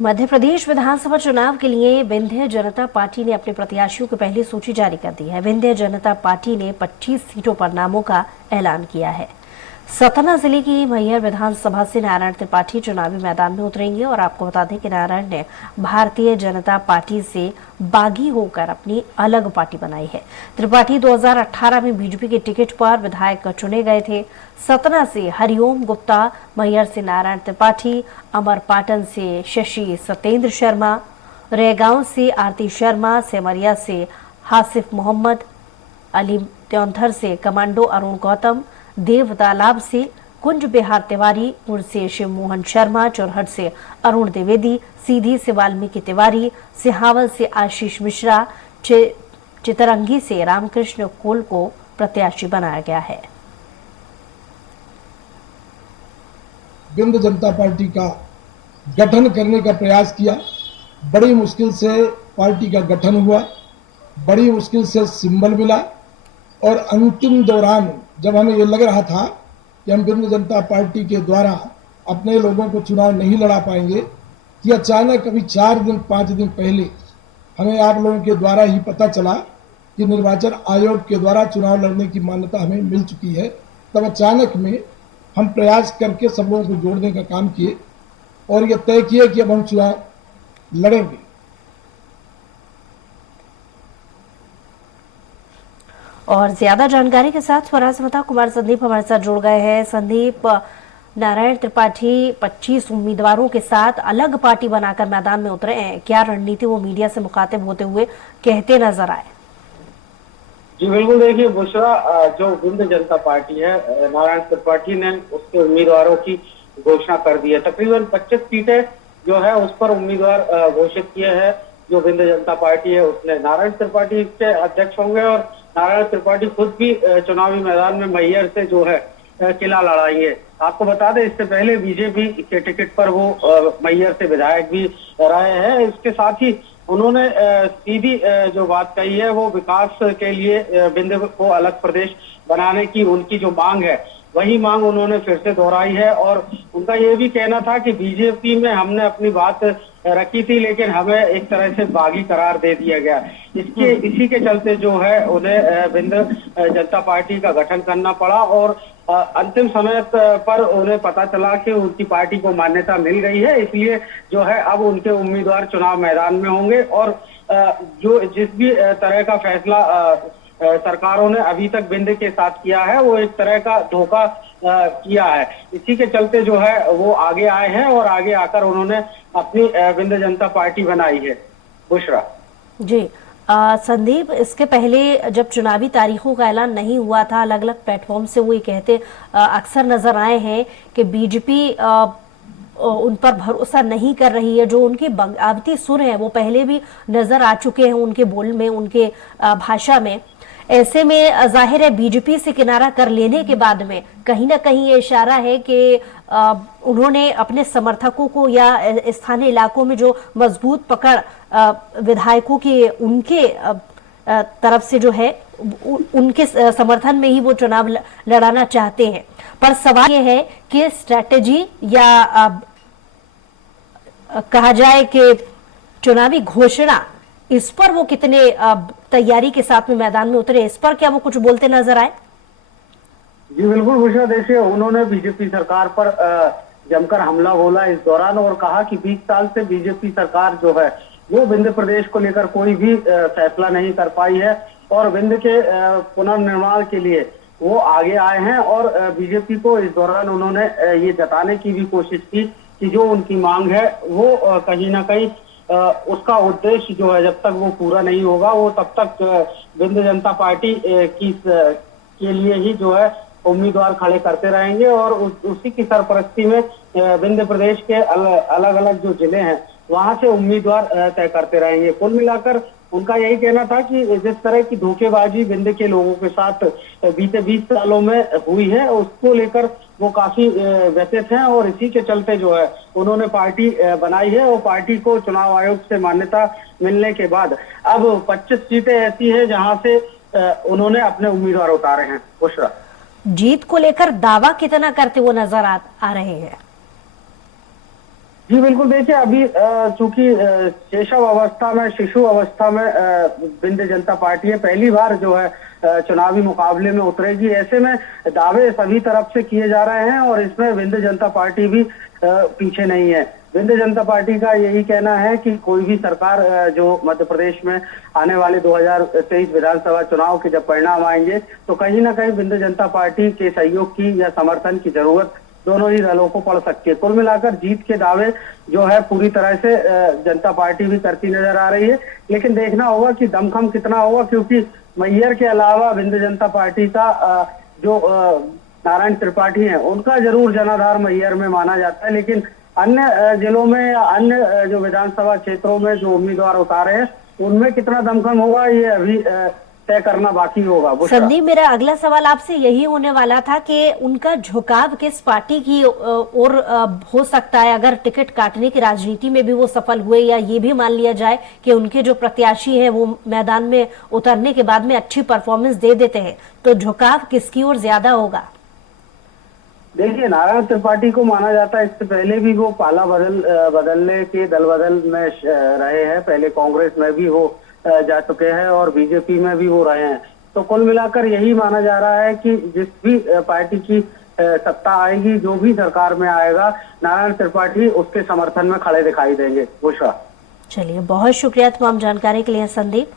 मध्य प्रदेश विधानसभा चुनाव के लिए विंध्य जनता पार्टी ने अपने प्रत्याशियों की पहली सूची जारी कर दी है। विंध्य जनता पार्टी ने 25 सीटों पर नामों का ऐलान किया है। सतना जिले की मैहर विधानसभा से नारायण त्रिपाठी चुनावी मैदान में उतरेंगे और आपको बता दें कि नारायण ने भारतीय जनता पार्टी से बागी होकर अपनी अलग पार्टी बनाई है। त्रिपाठी 2018 में बीजेपी के टिकट पर विधायक चुने गए थे। सतना से हरिओम गुप्ता, मैहर से नारायण त्रिपाठी, अमरपाटन से शशि सत्येंद्र शर्मा, रेगांव से आरती शर्मा, सेमरिया से हासिफ मोहम्मद, अली त्योंथर से कमांडो अरुण गौतम, देव तालाब से कुंज बिहार तिवारी, उड़ से शिव मोहन शर्मा, चौरहट से अरुण द्विवेदी, सीधी से वाल्मीकि तिवारी, सिहावल से आशीष मिश्रा, चितरंगी से रामकृष्ण कोल को प्रत्याशी बनाया गया है। विंध्य जनता पार्टी का गठन करने का प्रयास किया। बड़ी मुश्किल से पार्टी का गठन हुआ, बड़ी मुश्किल से सिंबल मिला और अंतिम दौरान जब हमें ये लग रहा था कि हम विंध्य जनता पार्टी के द्वारा अपने लोगों को चुनाव नहीं लड़ा पाएंगे, कि अचानक अभी 4 दिन 5 दिन पहले हमें आप लोगों के द्वारा ही पता चला कि निर्वाचन आयोग के द्वारा चुनाव लड़ने की मान्यता हमें मिल चुकी है। तब अचानक में हम प्रयास करके सब लोगों को जोड़ने का काम किए और ये तय किए कि अब हम चुनाव लड़ेंगे। और ज्यादा जानकारी के साथ स्वराज कुमार संदीप हमारे साथ जुड़ गए हैं। संदीप, नारायण त्रिपाठी 25 उम्मीदवारों के साथ अलग पार्टी बनाकर मैदान में उतरे हैं, क्या रणनीति वो मीडिया से मुखातिब होते हुए कहते नजर आए? जी बिल्कुल, देखिए बुशरा, जो विंध्य जनता पार्टी है, नारायण त्रिपाठी ने उसके उम्मीदवारों की घोषणा कर दी है। तकरीबन 25 सीटें जो है उस पर उम्मीदवार घोषित किए हैं। जो विंध्य जनता पार्टी है उसने नारायण त्रिपाठी के अध्यक्ष होंगे और नारायण त्रिपाठी खुद भी चुनावी मैदान में मैहर से जो है किला लड़ाएंगे। आपको बता दें, इससे पहले बीजेपी के टिकट पर वो मैहर से विधायक भी रहे हैं। इसके साथ ही उन्होंने सीधी जो बात कही है वो विकास के लिए विंध्य को अलग प्रदेश बनाने की उनकी जो मांग है वही मांग उन्होंने फिर से दोहराई है। और उनका ये भी कहना था कि बीजेपी में हमने अपनी बात रखी थी लेकिन हमें एक तरह से बागी करार दे दिया गया। इसी के चलते जो है उन्हें विंध्य जनता पार्टी का गठन करना पड़ा और अंतिम समय पर उन्हें पता चला कि उनकी पार्टी को मान्यता मिल गई है। इसलिए जो है अब उनके उम्मीदवार चुनाव मैदान में होंगे और जो जिस भी तरह का फैसला सरकारों ने अभी तक विंध्य के साथ किया है वो एक तरह का धोखा किया है। इसी के चलते जो है वो आगे आए हैं और आगे आकर उन्होंने अपनी विंध्य जनता पार्टी बनाई है। बुशरा जी, संदीप, इसके पहले जब चुनावी तारीखों का ऐलान नहीं हुआ था, अलग अलग प्लेटफॉर्म से वो ये कहते अक्सर नजर आए हैं कि बीजेपी उन पर भरोसा नहीं कर रही है। जो उनकी बगावती सुर है वो पहले भी नजर आ चुके हैं उनके बोल में, उनके भाषा में। ऐसे में जाहिर है बीजेपी से किनारा कर लेने के बाद में कहीं ना कहीं ये इशारा है कि उन्होंने अपने समर्थकों को या स्थानीय इलाकों में जो मजबूत पकड़ विधायकों की उनके तरफ से जो है उनके समर्थन में ही वो चुनाव लड़ाना चाहते हैं। पर सवाल ये है कि स्ट्रैटेजी या कहा जाए कि चुनावी घोषणा, इस पर वो कितने तैयारी के साथ में मैदान में उतरे, इस पर क्या वो कुछ बोलते नजर आए? जी बिल्कुल बुशरा, देखिए उन्होंने बीजेपी सरकार पर जमकर हमला बोला इस दौरान और कहा कि 20 साल से बीजेपी सरकार जो है वो विंध्य प्रदेश को लेकर कोई भी फैसला नहीं कर पाई है और विंध्य के पुनर्निर्माण के लिए वो आगे आए हैं। और बीजेपी को इस दौरान उन्होंने ये जताने की भी कोशिश की कि जो उनकी मांग है वो कहीं ना कहीं उसका उद्देश्य जो है जब तक वो पूरा नहीं होगा वो तब तक विंध्य जनता पार्टी के लिए ही जो है उम्मीदवार खड़े करते रहेंगे और उसी की सरपरस्ती में विंध्य प्रदेश के अलग अलग जो जिले हैं वहां से उम्मीदवार तय करते रहेंगे। कुल मिलाकर उनका यही कहना था कि जिस तरह की धोखेबाजी विंध्य के लोगों के साथ बीते 20 सालों में हुई है उसको लेकर वो काफी व्यथित हैं और इसी के चलते जो है उन्होंने पार्टी बनाई है और पार्टी को चुनाव आयोग से मान्यता मिलने के बाद अब 25 सीटें ऐसी हैं जहां से उन्होंने अपने उम्मीदवार उतारे हैं। बुशरा, जीत को लेकर दावा कितना करते वो नजर आ रहे हैं? जी बिल्कुल, देखिए अभी चूंकि शैशव अवस्था में, शिशु अवस्था में विंध्य जनता पार्टी है, पहली बार जो है चुनावी मुकाबले में उतरेगी। ऐसे में दावे सभी तरफ से किए जा रहे हैं और इसमें विंध्य जनता पार्टी भी पीछे नहीं है। विंध्य जनता पार्टी का यही कहना है कि कोई भी सरकार जो मध्य प्रदेश में आने वाले 2023 विधानसभा चुनाव के जब परिणाम आएंगे तो कहीं ना कहीं विंध्य जनता पार्टी के सहयोग की या समर्थन की जरूरत दोनों ही दलों को पड़ सकती है। कुल मिलाकर जीत के दावे जो है पूरी तरह से जनता पार्टी भी करती नजर आ रही है, लेकिन देखना होगा कि दमखम कितना होगा, क्योंकि मैयर के अलावा विंध्य जनता पार्टी का जो नारायण त्रिपाठी हैं उनका जरूर जनाधार मैयर में माना जाता है, लेकिन अन्य जिलों में या अन्य जो विधानसभा क्षेत्रों में जो उम्मीदवार उतारे हैं उनमें कितना दमखम होगा ये अभी तय करना बाकी होगा। संदीप, मेरा अगला सवाल आपसे यही होने वाला था कि उनका झुकाव किस पार्टी की ओर हो सकता है अगर टिकट काटने की राजनीति में भी वो सफल हुए, या ये भी मान लिया जाए कि उनके जो प्रत्याशी हैं वो मैदान में उतरने के बाद में अच्छी परफॉर्मेंस दे देते हैं, तो झुकाव किसकी ओर ज्यादा होगा? देखिए, नारायण त्रिपाठी को माना जाता है, इससे पहले भी वो पाला बदलने के दल बदल में रहे हैं, पहले कांग्रेस में भी वो जा चुके हैं और बीजेपी में भी वो रहे हैं। तो कुल मिलाकर यही माना जा रहा है कि जिस भी पार्टी की सत्ता आएगी, जो भी सरकार में आएगा, नारायण त्रिपाठी उसके समर्थन में खड़े दिखाई देंगे। बुशरा, चलिए, बहुत शुक्रिया तमाम जानकारी के लिए संदीप।